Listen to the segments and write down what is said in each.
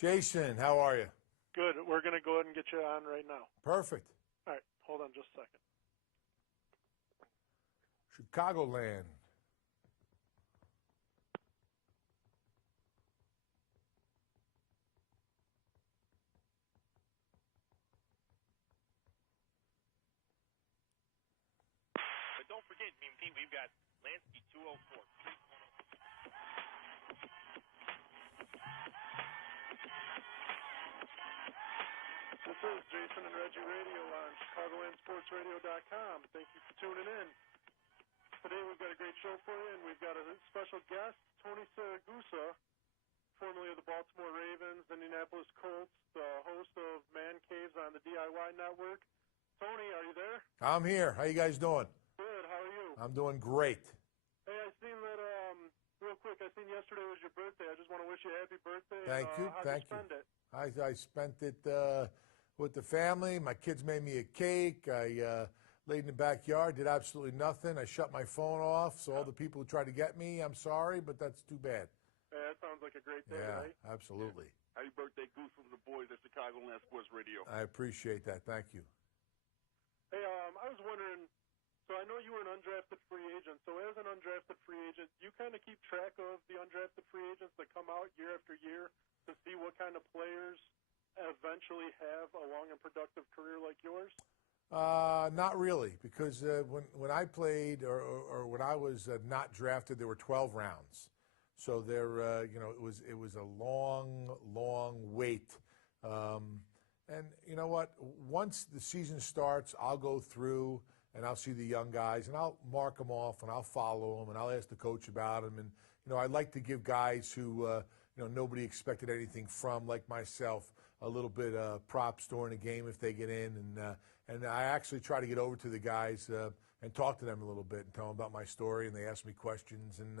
Jason, how are you? Good. We're going to go ahead and get you on right now. Perfect. All right. Hold on just a second. Chicagoland. But don't forget, we've got Lansky 204. This is Jason and Reggie Radio on ChicagolandSportsRadio.com. Thank you for tuning in. Today we've got a great show for you, and we've got a special guest, Tony Siragusa, formerly of the Baltimore Ravens, Indianapolis Colts, the host of Man Caves on the DIY Network. Tony, are you there? I'm here. How you guys doing? Good. How are you? I'm doing great. Hey, I seen that, real quick, I seen yesterday was your birthday. I just want to wish you a happy birthday. Thank you. How'd Thank you spend it? I spent it with the family. My kids made me a cake. I laid in the backyard, did absolutely nothing. I shut my phone off, so all the people who tried to get me, I'm sorry, but that's too bad. Hey, that sounds like a great day, Yeah, right? absolutely. Happy birthday, Goose, from the boys at Chicagoland Sports Radio. I appreciate that. Thank you. Hey, I was wondering, so I know you were an undrafted free agent. So as an undrafted free agent, you kind of keep track of the undrafted free agents that come out year after year to see what kind of players eventually have a long and productive career like yours? Not really, because when I played or when I was not drafted, there were 12 rounds. So there, it was a long wait. And you know what? Once the season starts, I'll go through and I'll see the young guys and I'll mark them off and I'll follow them and I'll ask the coach about them. And I like to give guys who nobody expected anything from, like myself, a little bit props during the game if they get in. And I actually try to get over to the guys and talk to them a little bit and tell them about my story. And they ask me questions. And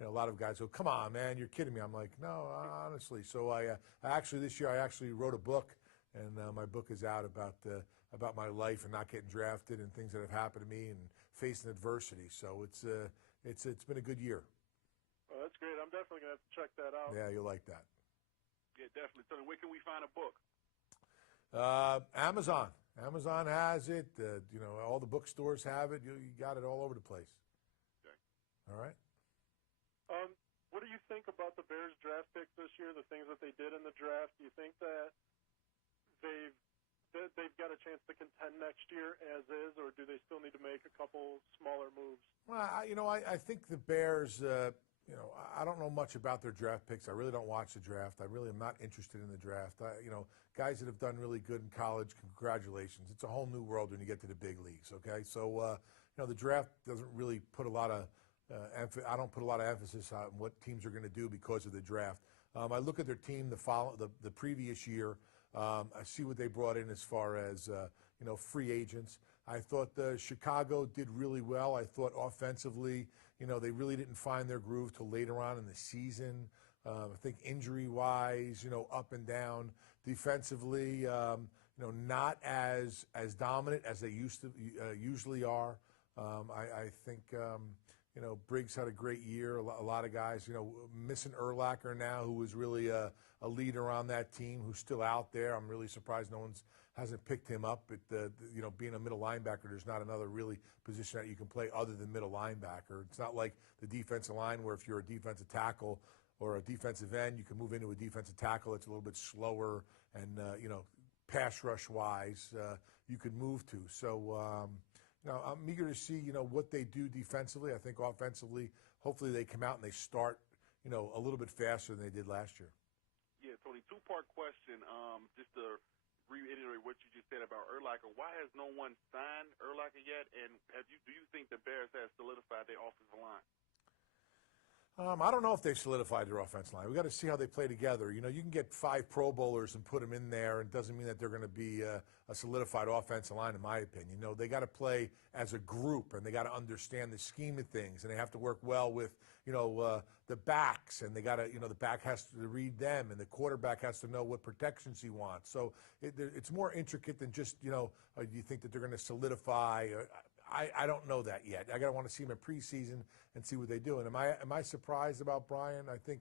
a lot of guys go, "Come on, man, you're kidding me." I'm like, "No, honestly." So I actually this year I wrote a book, and my book is out about my life and not getting drafted and things that have happened to me and facing adversity. So it's been a good year. Well, that's great. I'm definitely gonna have to check that out. Yeah, you'll like that. Yeah, definitely. So where can we find a book? Amazon. Amazon has it. All the bookstores have it. You got it all over the place. Okay. All right. What do you think about the Bears draft picks this year, the things that they did in the draft? Do you think that they've got a chance to contend next year as is, or do they still need to make a couple smaller moves? Well, I think the Bears, I don't know much about their draft picks. I really don't watch the draft. I really am not interested in the draft. Guys that have done really good in college, congratulations. It's a whole new world when you get to the big leagues, okay? So, the draft doesn't really put a lot of I don't put a lot of emphasis on what teams are going to do because of the draft. I look at their team the previous year. I see what they brought in as far as free agents. I thought Chicago did really well. I thought offensively, they really didn't find their groove till later on in the season. I think injury-wise, up and down. Defensively, not as dominant as they usually are. I think. Briggs had a great year. A lot of guys, missing Urlacher now, who was really a leader on that team, who's still out there. I'm really surprised no one's hasn't picked him up. Being a middle linebacker, there's not another really position that you can play other than middle linebacker. It's not like the defensive line where if you're a defensive tackle or a defensive end, you can move into a defensive tackle that's a little bit slower and, pass rush wise, you could move to. So, I'm eager to see, what they do defensively. I think offensively, hopefully they come out and they start, a little bit faster than they did last year. Yeah, Tony, two-part question. Just to reiterate what you just said about Urlacher, why has no one signed Urlacher yet? And do you think the Bears have solidified their offensive line? I don't know if they've solidified their offensive line. We've got to see how they play together. You can get 5 Pro Bowlers and put them in there, and it doesn't mean that they're going to be a solidified offensive line, in my opinion. They got to play as a group, and they got to understand the scheme of things, and they have to work well with, the backs, and they got to, the back has to read them, and the quarterback has to know what protections he wants. So it's more intricate than just, do you think that they're going to solidify? I don't know that yet. I gotta want to see them in preseason and see what they do. And am I surprised about Brian? I think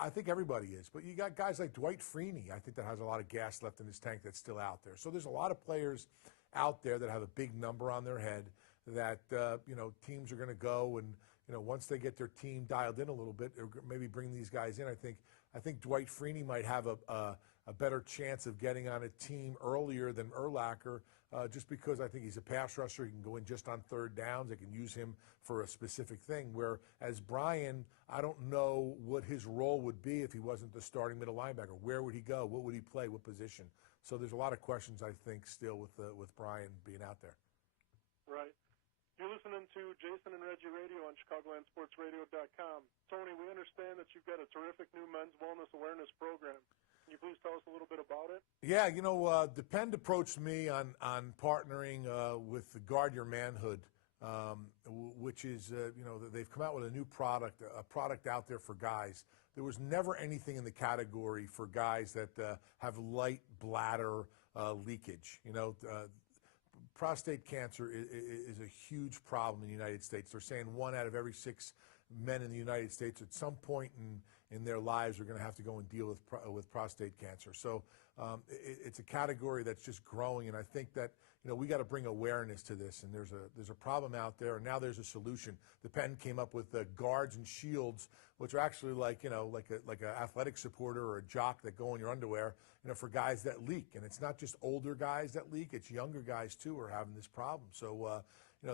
I think everybody is. But you got guys like Dwight Freeney, I think, that has a lot of gas left in his tank that's still out there. So there's a lot of players out there that have a big number on their head that, teams are going to go and, once they get their team dialed in a little bit, or maybe bring these guys in. I think Dwight Freeney might have a better chance of getting on a team earlier than Urlacher, just because I think he's a pass rusher. He can go in just on third downs. They can use him for a specific thing. Whereas Brian, I don't know what his role would be if he wasn't the starting middle linebacker. Where would he go? What would he play? What position? So there's a lot of questions, I think, still with Brian being out there. Right. You're listening to Jason and Reggie Radio on ChicagolandSportsRadio.com. Tony, we understand that you've got a terrific new men's wellness awareness program. Can you please tell us a little bit about it? Yeah, Depend approached me on partnering with the Guard Your Manhood, which is, they've come out with a new product, a product out there for guys. There was never anything in the category for guys that have light bladder leakage. Prostate cancer is a huge problem in the United States. They're saying 1 out of every 6 men in the United States at some point in their lives are going to have to go and deal with prostate cancer. So it's a category that's just growing, and I think that we got to bring awareness to this. And there's a problem out there, and now there's a solution. The Penn came up with guards and shields, which are actually like an athletic supporter or a jock that go in your underwear, for guys that leak. And it's not just older guys that leak; it's younger guys too who are having this problem. So.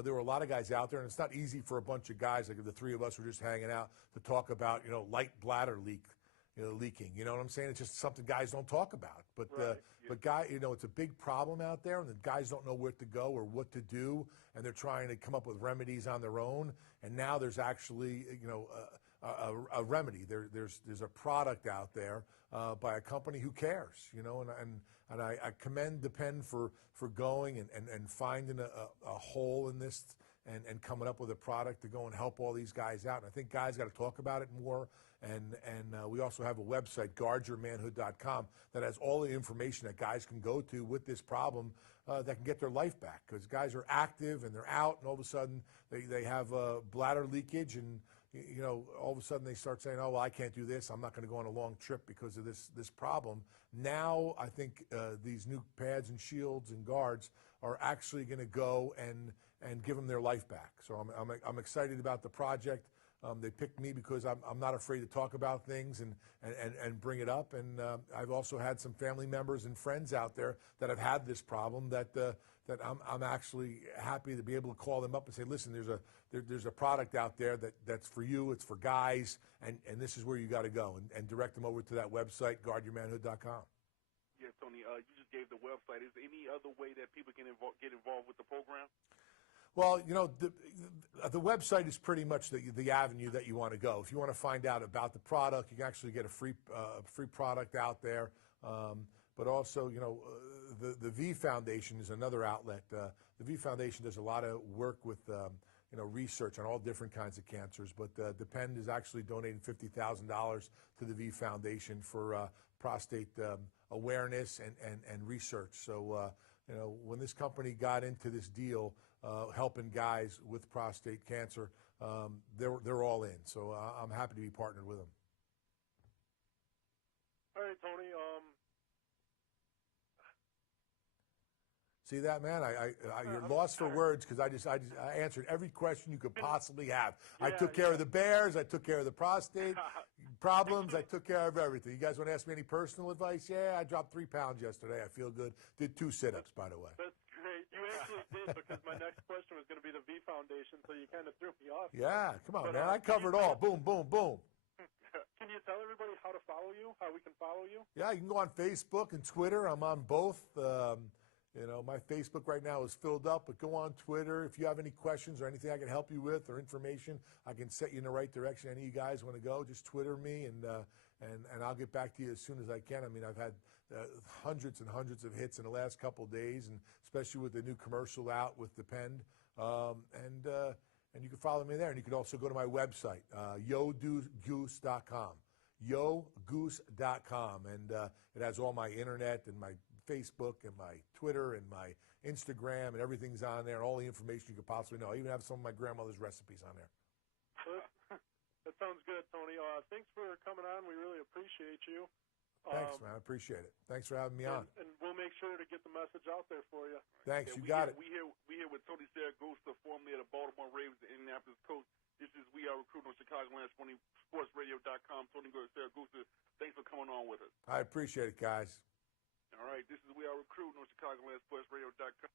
There were a lot of guys out there, and it's not easy for a bunch of guys, like if the three of us were just hanging out, to talk about, light bladder leaking. You know what I'm saying? It's just something guys don't talk about. But, it's a big problem out there, and the guys don't know where to go or what to do, and they're trying to come up with remedies on their own. And now there's actually, a remedy. There's a product out there by a company who cares, and I commend the Penn for going and finding a hole in this and coming up with a product to go and help all these guys out. And I think guys got to talk about it more. And we also have a website, guardyourmanhood.com, that has all the information that guys can go to with this problem that can get their life back. Because guys are active and they're out, and all of a sudden they have bladder leakage, and all of a sudden they start saying, oh, well, I can't do this. I'm not going to go on a long trip because of this problem. Now I think these new pads and shields and guards are actually going to go and give them their life back. So I'm excited about the project. They picked me because I'm not afraid to talk about things and bring it up. And I've also had some family members and friends out there that have had this problem that I'm actually happy to be able to call them up and say, listen, there's a product out there that's for you, it's for guys, and this is where you got to go, and direct them over to that website, guardyourmanhood.com. Yes, Tony, you just gave the website. Is there any other way that people can get involved with the program? Well, the website is pretty much the avenue that you want to go. If you want to find out about the product, you can actually get a free product out there. But also, the V Foundation is another outlet. The V Foundation does a lot of work with research on all different kinds of cancers. But the Penn is actually donating $50,000 to the V Foundation for prostate awareness and research. So, when this company got into this deal, helping guys with prostate cancer, they're all in. So I'm happy to be partnered with them. All right, Tony. See that, man? You're lost for words because I answered every question you could possibly have. I took care of the Bears. I took care of the prostate problems. I took care of everything. You guys want to ask me any personal advice? Yeah, I dropped 3 pounds yesterday. I feel good. Did 2 sit-ups, by the way. That's great. You actually did, because my next question was going to be the V Foundation, so you kind of threw me off. Yeah, come on, man. I covered all. Boom, boom, boom. Can you tell everybody how to follow you, how we can follow you? Yeah, you can go on Facebook and Twitter. I'm on both. My Facebook right now is filled up, but go on Twitter. If you have any questions or anything I can help you with or information, I can set you in the right direction. Any of you guys want to go, just Twitter me, and I'll get back to you as soon as I can. I mean, I've had hundreds and hundreds of hits in the last couple of days, and especially with the new commercial out with the Penn. And you can follow me there. And you can also go to my website, yogoose.com. yogoose.com. And it has all my internet and my Facebook and my Twitter and my Instagram, and everything's on there, all the information you could possibly know. I even have some of my grandmother's recipes on there. That sounds good, Tony. Thanks for coming on. We really appreciate you. Thanks, man. I appreciate it. Thanks for having me on. And we'll make sure to get the message out there for you. Thanks. Yeah, You got it. We here with Tony Saragusa, formerly of the Baltimore Ravens and Indianapolis coach. This is We Are Recruiting on Chicagoland, sportsradio.com. Tony Saragusa, thanks for coming on with us. I appreciate it, guys. All right, this is We Are Recruiting on Chicagoland, sportsradio.com.